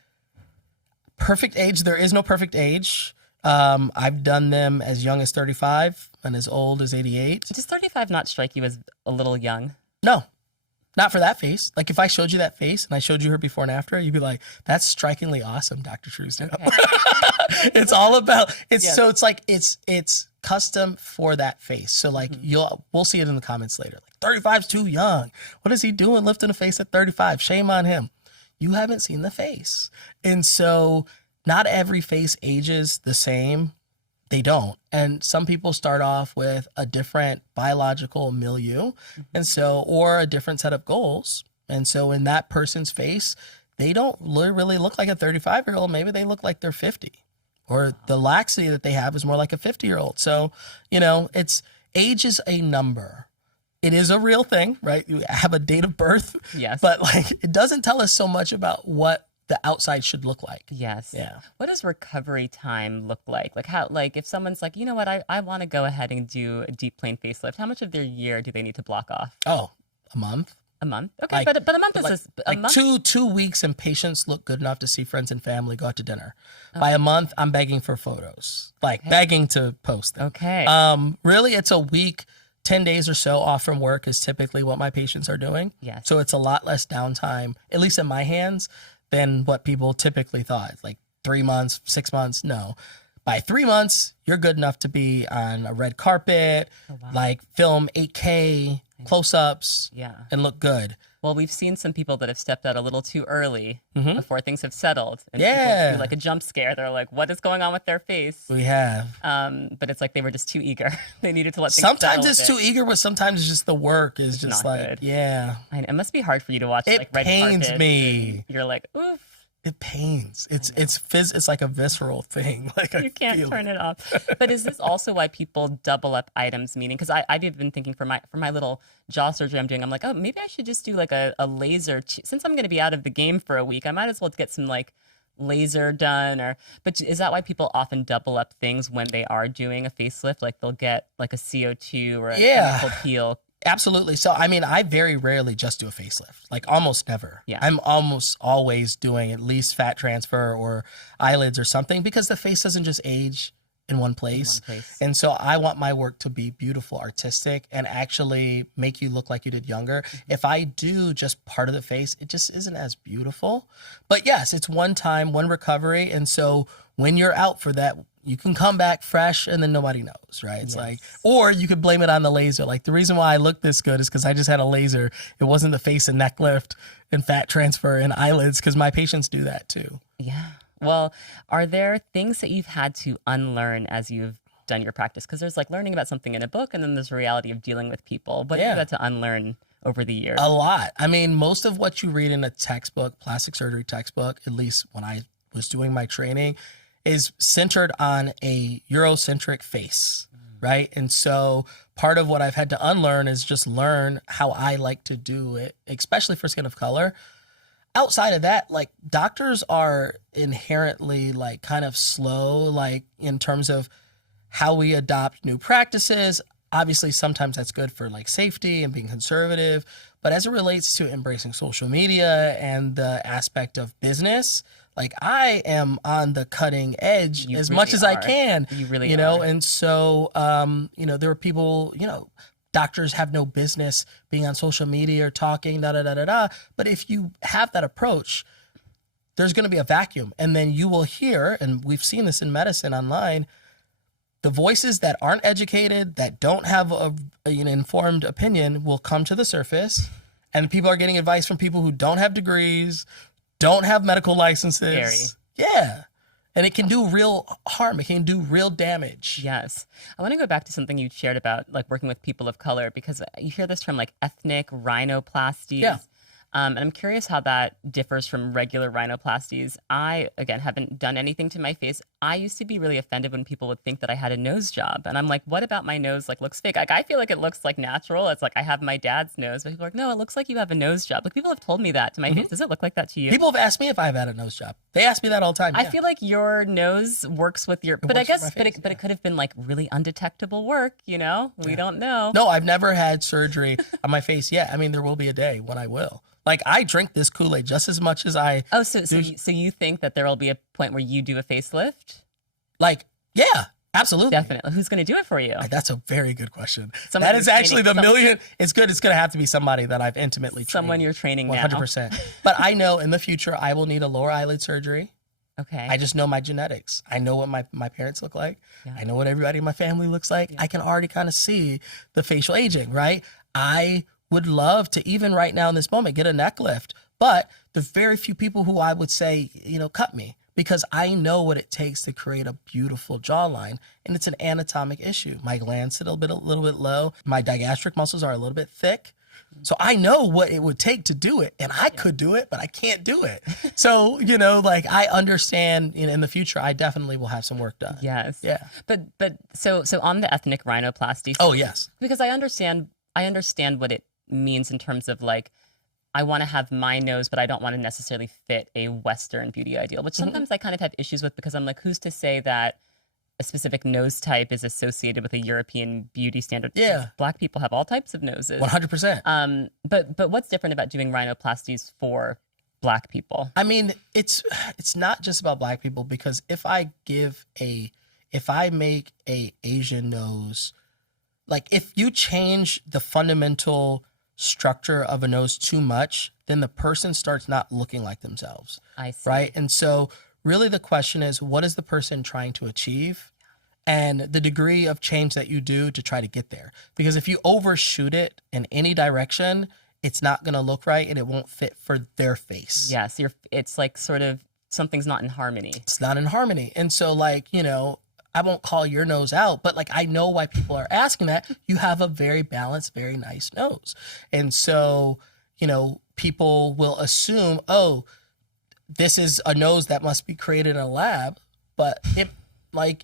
perfect age, there is no perfect age. I've done them as young as 35 and as old as 88. Does 35 not strike you as a little young? No, not for that face. Like if I showed you that face and I showed you her before and after, you'd be like, that's strikingly awesome, Dr. Truesdale. Okay. It's all about, so it's like, it's custom for that face. So like we'll see it in the comments later. Like 35's too young. What is he doing lifting a face at 35? Shame on him. you haven't seen the face. And so not every face ages the same. They don't. And some people start off with a different biological milieu, and so, or a different set of goals. And so in that person's face, they don't really look like a 35-year-old. Maybe they look like they're 50, or the laxity that they have is more like a 50-year-old. So, age is a number. It is a real thing, right? You have a date of birth, Yes. but it doesn't tell us so much about what the outside should look like. Yes. Yeah. What does recovery time look like? If someone's like, you know what, I want to go ahead and do a deep plane facelift, how much of their year do they need to block off? Oh, a month. A month? Okay, but a month is a month. 2 weeks and patients look good enough to see friends and family, go out to dinner. By a month, I'm begging for photos, begging to post them. Okay. Really, it's a week, 10 days or so off from work is typically what my patients are doing. Yes. So it's a lot less downtime, at least in my hands, than what people typically thought. 3 months, 6 months. No. By 3 months, you're good enough to be on a red carpet, film 8K close-ups, and look good. Well, we've seen some people that have stepped out a little too early before things have settled. And Yeah. people do a jump scare. They're like, what is going on with their face? We have. But it's like they were just too eager. They needed to let things Sometimes settle it's a too bit. eager, but sometimes it's just the work is just not good. yeah. It must be hard for you to watch It red pains carpets me. and you're like, oof. It pains. It's like a visceral thing. You can't turn it off. But is this also why people double up items? Meaning, because I've been thinking for my little jaw surgery I'm doing, I'm like, oh, maybe I should just do a laser. Since I'm going to be out of the game for a week, I might as well get some laser done. But is that why people often double up things when they are doing a facelift? Like they'll get a CO2 or a chemical peel. Absolutely. So, I very rarely just do a facelift, almost never. Yeah. I'm almost always doing at least fat transfer or eyelids or something because the face doesn't just age in one place. And so I want my work to be beautiful, artistic, and actually make you look like you did younger. If I do just part of the face, it just isn't as beautiful. But yes, it's one time, one recovery. And so when you're out for that, you can come back fresh and then nobody knows, right? It's or you could blame it on the laser. The reason why I look this good is because I just had a laser. It wasn't the face and neck lift and fat transfer and eyelids, because my patients do that too. Yeah. Well, are there things that you've had to unlearn as you've done your practice? Because there's learning about something in a book, and then there's the reality of dealing with people. What have you had to unlearn over the years? A lot. Most of what you read in a textbook, plastic surgery textbook, at least when I was doing my training, is centered on a Eurocentric face, right? And so part of what I've had to unlearn is just learn how I like to do it, especially for skin of color. Outside of that, doctors are inherently kind of slow, in terms of how we adopt new practices. Obviously, sometimes that's good for safety and being conservative, but as it relates to embracing social media and the aspect of business, I am on the cutting edge as much as I can. You really are. And so, there are people, doctors have no business being on social media or talking, da-da-da-da-da. But if you have that approach, there's going to be a vacuum. And then you will hear, and we've seen this in medicine online, the voices that aren't educated, that don't have an informed opinion will come to the surface. And people are getting advice from people who don't have degrees, don't have medical licenses. Scary. Yeah. And it can do real harm. It can do real damage. Yes. I want to go back to something you shared about working with people of color, because you hear this from ethnic rhinoplasties. Yeah. And I'm curious how that differs from regular rhinoplasties. I, again, haven't done anything to my face. I used to be really offended when people would think that I had a nose job. And I'm like, what about my nose looks fake? I feel like it looks natural. It's I have my dad's nose. But people are like, no, it looks like you have a nose job. People have told me that to my face. Does it look like that to you? People have asked me if I've had a nose job. They ask me that all the time. I feel like your nose works with your, but I guess, but it could have been really undetectable work, We don't know. No, I've never had surgery on my face yet. There will be a day when I will. I drink this Kool-Aid just as much as I. Oh, so you think that there will be a point where you do a facelift? Yeah, absolutely. Definitely. Who's going to do it for you? That's a very good question. Somebody that is actually the million. It's good. It's going to have to be somebody that I've intimately trained. Someone you're training now. 100%. But I know in the future I will need a lower eyelid surgery. Okay. I just know my genetics. I know what my parents look like. Yeah. I know what everybody in my family looks like. Yeah. I can already kind of see the facial aging, right? I would love to, even right now in this moment, get a neck lift. But there's very few people who I would say, cut me, because I know what it takes to create a beautiful jawline, and it's an anatomic issue. My glands sit a little bit low. My digastric muscles are a little bit thick. So I know what it would take to do it, and I could do it, but I can't do it. So, I understand, in the future, I definitely will have some work done. Yes. Yeah. But so on the ethnic rhinoplasty. Oh, yes. Because I understand what it means in terms of like, I want to have my nose, but I don't want to necessarily fit a Western beauty ideal, which sometimes I kind of have issues with, because I'm like, who's to say that a specific nose type is associated with a European beauty standard? Yeah. Black people have all types of noses. 100%. But what's different about doing rhinoplasties for Black people? I mean, it's not just about Black people, because if I make a Asian nose, like if you change the fundamental structure of a nose too much, then the person starts not looking like themselves. I see. Right? And so really the question is, what is the person trying to achieve? And the degree of change that you do to try to get there. Because if you overshoot it in any direction, it's not going to look right, and it won't fit for their face. Yes, it's like sort of something's not in harmony. It's not in harmony. And so I won't call your nose out, but I know why people are asking that. You have a very balanced, very nice nose. And so, people will assume, oh, this is a nose that must be created in a lab. But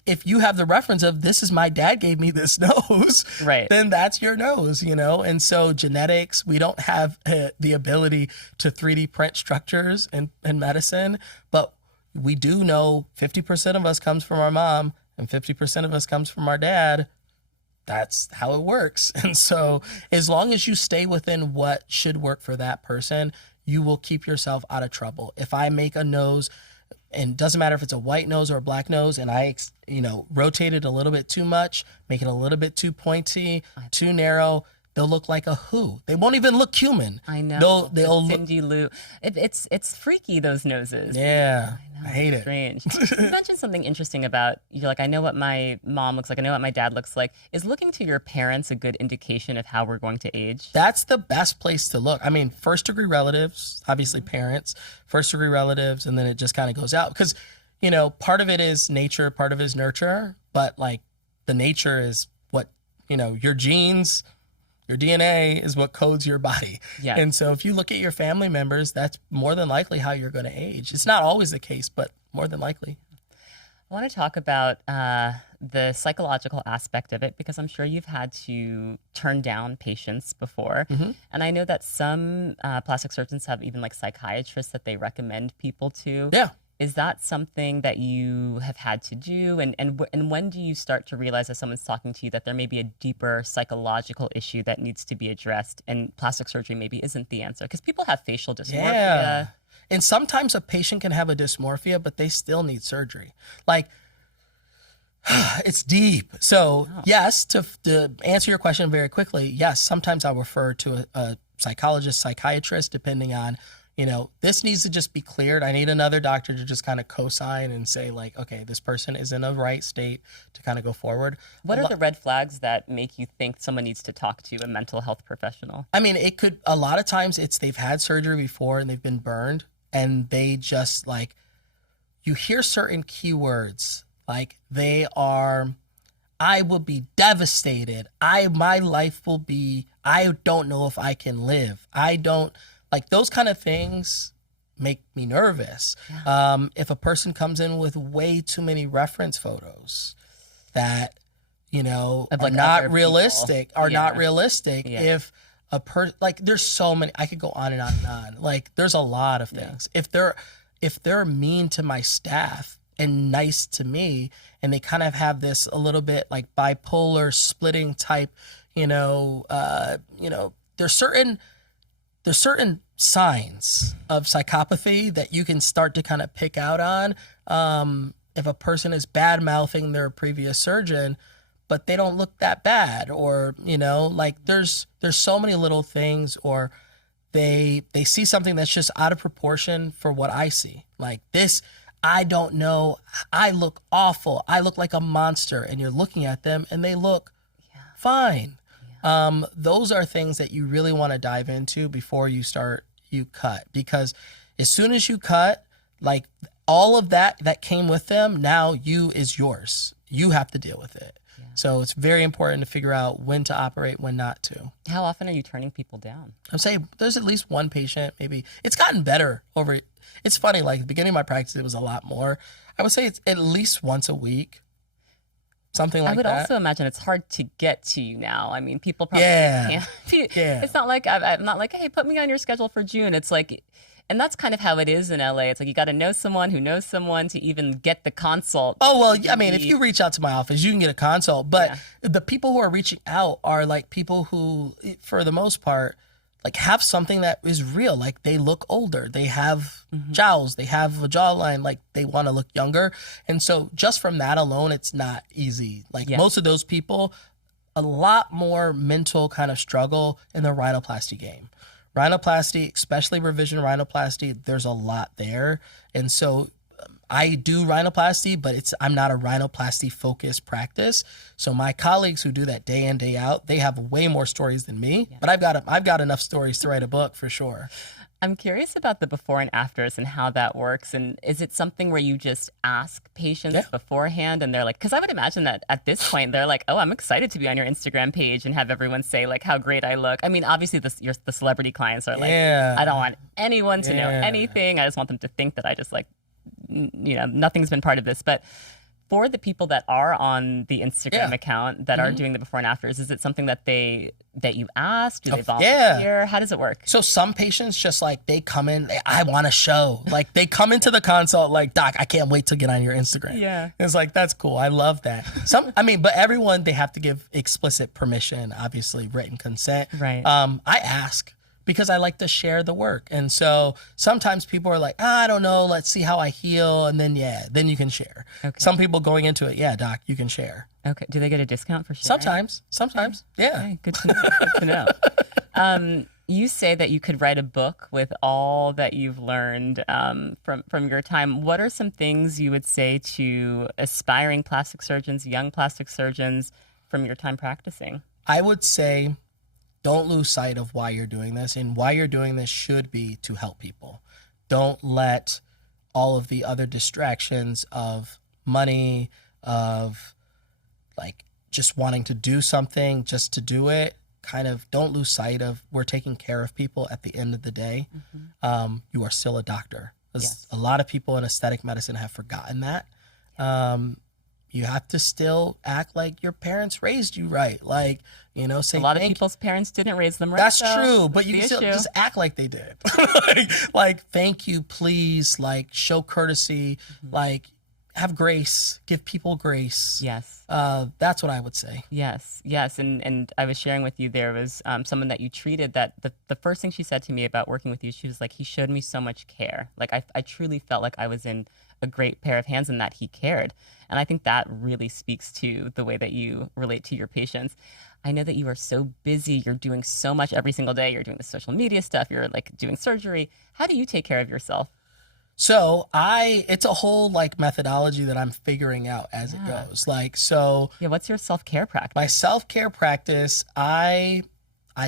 if you have the reference of, this is my dad gave me this nose, right, then that's your nose, And so genetics, we don't have the ability to 3D print structures in medicine, but we do know 50% of us comes from our mom and 50% of us comes from our dad. That's how it works. And so as long as you stay within what should work for that person, you will keep yourself out of trouble. If I make a nose, and it doesn't matter if it's a white nose or a black nose, and I, rotate it a little bit too much, make it a little bit too pointy, too narrow, they'll look like a who. They won't even look human. I know. They'll Cindy Lou. It's freaky, those noses. Yeah. I hate it. Strange. You mentioned something interesting about, you're like, I know what my mom looks like, I know what my dad looks like. Is looking to your parents a good indication of how we're going to age? That's the best place to look. I mean, first degree relatives, obviously parents, first degree relatives, and then it just kind of goes out. Because, part of it is nature, part of it is nurture, but the nature is what, your genes, your DNA is what codes your body. Yeah. And so if you look at your family members, that's more than likely how you're going to age. It's not always the case, but more than likely. I want to talk about the psychological aspect of it, because I'm sure you've had to turn down patients before. Mm-hmm. And I know that some plastic surgeons have even psychiatrists that they recommend people to. Yeah. Is that something that you have had to do? And when do you start to realize that someone's talking to you that there may be a deeper psychological issue that needs to be addressed, and plastic surgery maybe isn't the answer? Because people have facial dysmorphia. Yeah. And sometimes a patient can have a dysmorphia, but they still need surgery. It's deep. So yes, to answer your question very quickly, yes, sometimes I'll refer to a psychologist, psychiatrist, depending on, this needs to just be cleared. I need another doctor to just kind of co-sign and say okay, this person is in a right state to kind of go forward. What are the red flags that make you think someone needs to talk to a mental health professional? I mean, a lot of times they've had surgery before and they've been burned, and they just you hear certain keywords, I will be devastated. My life will be, I don't know if I can live. Those kind of things make me nervous. Yeah. If a person comes in with way too many reference photos that, are not realistic, Yeah. If a there's so many, I could go on and on and on. There's a lot of things. Yeah. If they're mean to my staff and nice to me, and they kind of have this a little bit bipolar splitting type, there's certain signs of psychopathy that you can start to kind of pick out on. If a person is bad mouthing their previous surgeon, but they don't look that bad, or there's so many little things, or they see something that's just out of proportion for what I see. This, I don't know, I look awful, I look like a monster, and you're looking at them and they look fine. Those are things that you really want to dive into before you start, you cut, because as soon as you cut, like all of that came with them, now is yours. You have to deal with it. Yeah. So it's very important to figure out when to operate, when not to. How often are you turning people down? I'm saying there's at least one patient, maybe. It's gotten better over. It's funny, like the beginning of my practice, it was a lot more. I would say it's at least once a week. Something like that. I would also imagine it's hard to get to you now. I mean, people probably can't. Yeah. It's not like I'm not like, hey, put me on your schedule for June. It's like, and that's kind of how it is in LA. It's like you got to know someone who knows someone to even get the consult. Oh, well, I mean, if you reach out to my office, you can get a consult. But the people who are reaching out are like people who, for the most part, like have something that is real. Like they look older. They have jowls. They have a jawline. Like they want to look younger. And so just from that alone, it's not easy. Like most of those people, a lot more mental kind of struggle in the rhinoplasty game. Rhinoplasty, especially revision rhinoplasty, there's a lot there. And so I do rhinoplasty, but I'm not a rhinoplasty focused practice. So my colleagues who do that day in, day out, they have way more stories than me. Yeah. But I've got enough stories to write a book for sure. I'm curious about the before and afters and how that works. And is it something where you just ask patients beforehand and they're like, because I would imagine that at this point they're like, oh, I'm excited to be on your Instagram page and have everyone say like how great I look. I mean, obviously the celebrity clients are like, I don't want anyone to know anything. I just want them to think that I just like, nothing's been part of this. But for the people that are on the Instagram account that are doing the before and afters, is it something that you ask? Do they volunteer? Yeah. How does it work? So some patients just like, they come in, I want to show. Like they come into the consult like, doc, I can't wait to get on your Instagram. Yeah. It's like, that's cool. I love that. But everyone, they have to give explicit permission, obviously written consent. Right. I ask, because I like to share the work. And so sometimes people are like, I don't know, let's see how I heal. And then, then you can share. Okay. Some people going into it, doc, you can share. Okay. Do they get a discount for sharing? Sometimes. Yeah. Okay. Good to know. Good to know. You say that you could write a book with all that you've learned from your time. What are some things you would say to aspiring plastic surgeons, young plastic surgeons from your time practicing? I would say, don't lose sight of why you're doing this, and why you're doing this should be to help people. Don't let all of the other distractions of money, of like just wanting to do something just to do it, kind of don't lose sight of we're taking care of people at the end of the day. You are still a doctor. A lot of people in aesthetic medicine have forgotten that. You have to still act like your parents raised you right. Like, say a lot of people's parents didn't raise them right. That's true, but you can still just act like they did. like, thank you, please. Like, show courtesy. Like, have grace. Give people grace. Yes. That's what I would say. Yes. And I was sharing with you, there was someone that you treated that the first thing she said to me about working with you, she was like, he showed me so much care. Like, I truly felt like I was in a great pair of hands and that he cared. And I think that really speaks to the way that you relate to your patients. I know that you are so busy. You're doing so much every single day. You're doing the social media stuff. You're like doing surgery. How do you take care of yourself? So it's a whole like methodology that I'm figuring out as it goes. Like, so. Yeah. What's your self-care practice? My self-care practice, I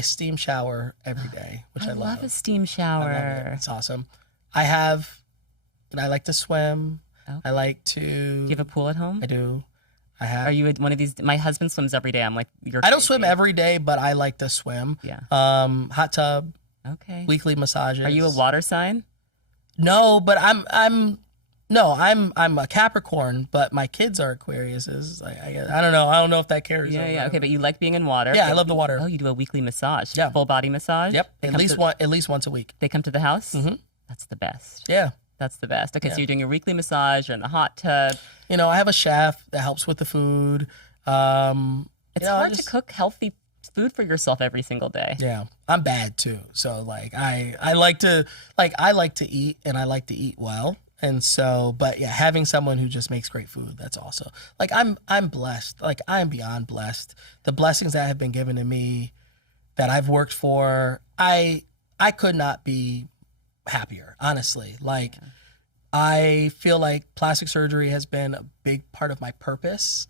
steam shower every day, which I love. I love a steam shower. I love it. It's awesome. I like to swim. Okay. I like to. Do you have a pool at home? I do. Are you one of these? My husband swims every day. I'm like, I don't swim every day, but I like to swim. Yeah. Hot tub. Okay. Weekly massages. Are you a water sign? No, but I'm a Capricorn, but my kids are Aquariuses. Like, I don't know. I don't know if that carries. Yeah. Okay, but you like being in water. Yeah, I love the water. Oh, you do a weekly massage. Yeah. Full body massage. Yep. At least once a week. They come to the house. Mm-hmm. That's the best. Yeah. That's the best. Okay, so you're doing your weekly massage. You're in the hot tub. I have a chef that helps with the food. It's hard to cook healthy food for yourself every single day. Yeah, I'm bad too. So like I like to eat, and I like to eat well. And so, but yeah, having someone who just makes great food, that's also like I'm blessed. Like I'm beyond blessed. The blessings that have been given to me, that I've worked for, I could not be happier, honestly. Like, I feel like plastic surgery has been a big part of my purpose,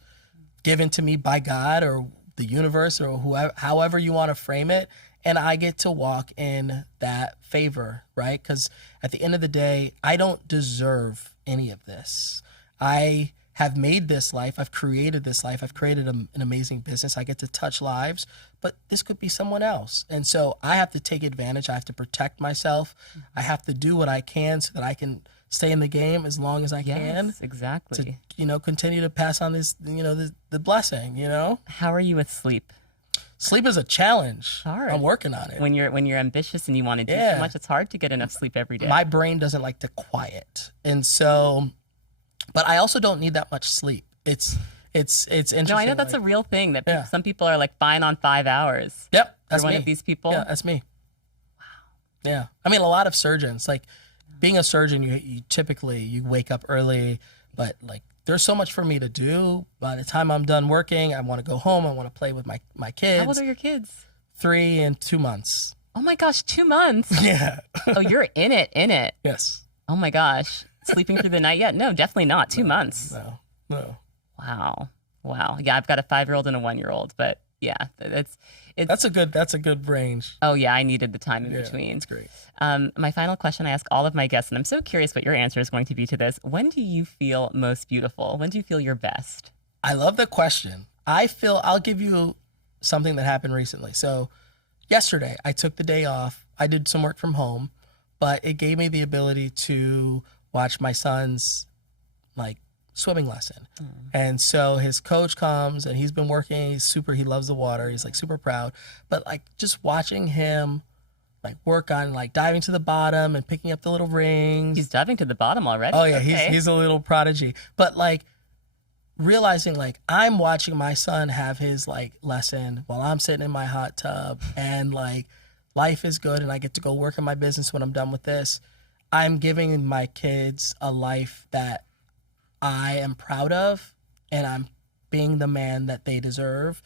given to me by God or the universe or whoever, however you want to frame it. And I get to walk in that favor, right? Because at the end of the day, I don't deserve any of this. I have made this life. I've created this life. I've created an amazing business. I get to touch lives, but this could be someone else. And so I have to take advantage. I have to protect myself. I have to do what I can so that I can stay in the game as long as I can. Yes, exactly. To, continue to pass on this, the blessing, How are you with sleep? Sleep is a challenge. It's hard. I'm working on it. When you're ambitious and you want to do so much, it's hard to get enough sleep every day. My brain doesn't like to quiet. And so, but I also don't need that much sleep. It's interesting. No, I know that's a real thing that some people are like fine on 5 hours. Yep. That's You're me. one of these people? Yeah, that's me. Wow. Yeah. I mean, a lot of surgeons, like being a surgeon, you typically wake up early, but like there's so much for me to do. By the time I'm done working, I want to go home. I want to play with my kids. How old are your kids? 3 and 2 months. Oh my gosh, 2 months. Yeah. Oh, you're in it. Yes. Oh my gosh. Sleeping through the night yet? No, definitely not. 2 months. No. Wow. Yeah, I've got a 5-year-old and a 1-year-old, but yeah, that's a good range. Oh yeah, I needed the time in between. That's great. My final question I ask all of my guests, and I'm so curious what your answer is going to be to this. When do you feel most beautiful? When do you feel your best? I love the question. I'll give you something that happened recently. So yesterday I took the day off. I did some work from home, but it gave me the ability to watch my son's swimming lesson. And so his coach comes and he's been working. He loves the water. He's super proud. But just watching him work on diving to the bottom and picking up the little rings. He's diving to the bottom already. Oh yeah, okay. he's a little prodigy. But realizing I'm watching my son have his lesson while I'm sitting in my hot tub and life is good and I get to go work in my business when I'm done with this. I'm giving my kids a life that I am proud of, and I'm being the man that they deserve,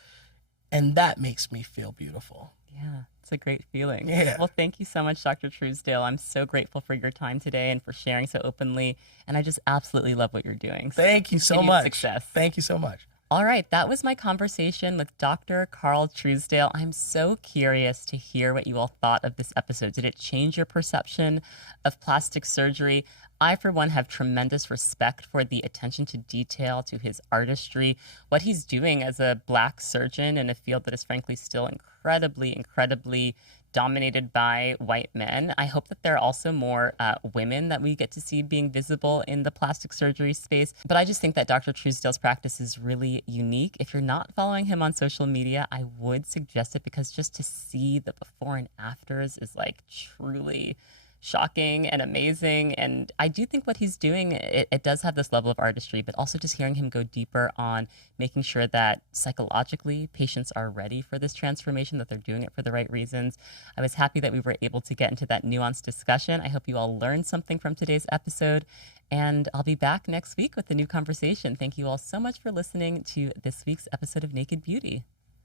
and that makes me feel beautiful. Yeah, it's a great feeling. Yeah. Well, thank you so much, Dr. Truesdale. I'm so grateful for your time today and for sharing so openly, and I just absolutely love what you're doing. Thank you so Continued much. Success. Thank you so much. All right, that was my conversation with Dr. Carl Truesdale. I'm so curious to hear what you all thought of this episode. Did it change your perception of plastic surgery? I, for one, have tremendous respect for the attention to detail, to his artistry, what he's doing as a Black surgeon in a field that is frankly still incredibly dominated by white men. I hope that there are also more women that we get to see being visible in the plastic surgery space. But I just think that Dr. Truesdale's practice is really unique. If you're not following him on social media, I would suggest it, because just to see the before and afters is truly shocking and amazing. And I do think what he's doing, it does have this level of artistry, but also just hearing him go deeper on making sure that psychologically patients are ready for this transformation, that they're doing it for the right reasons. I was happy that we were able to get into that nuanced discussion. I hope you all learned something from today's episode, and I'll be back next week with a new conversation. Thank you all so much for listening to this week's episode of Naked Beauty.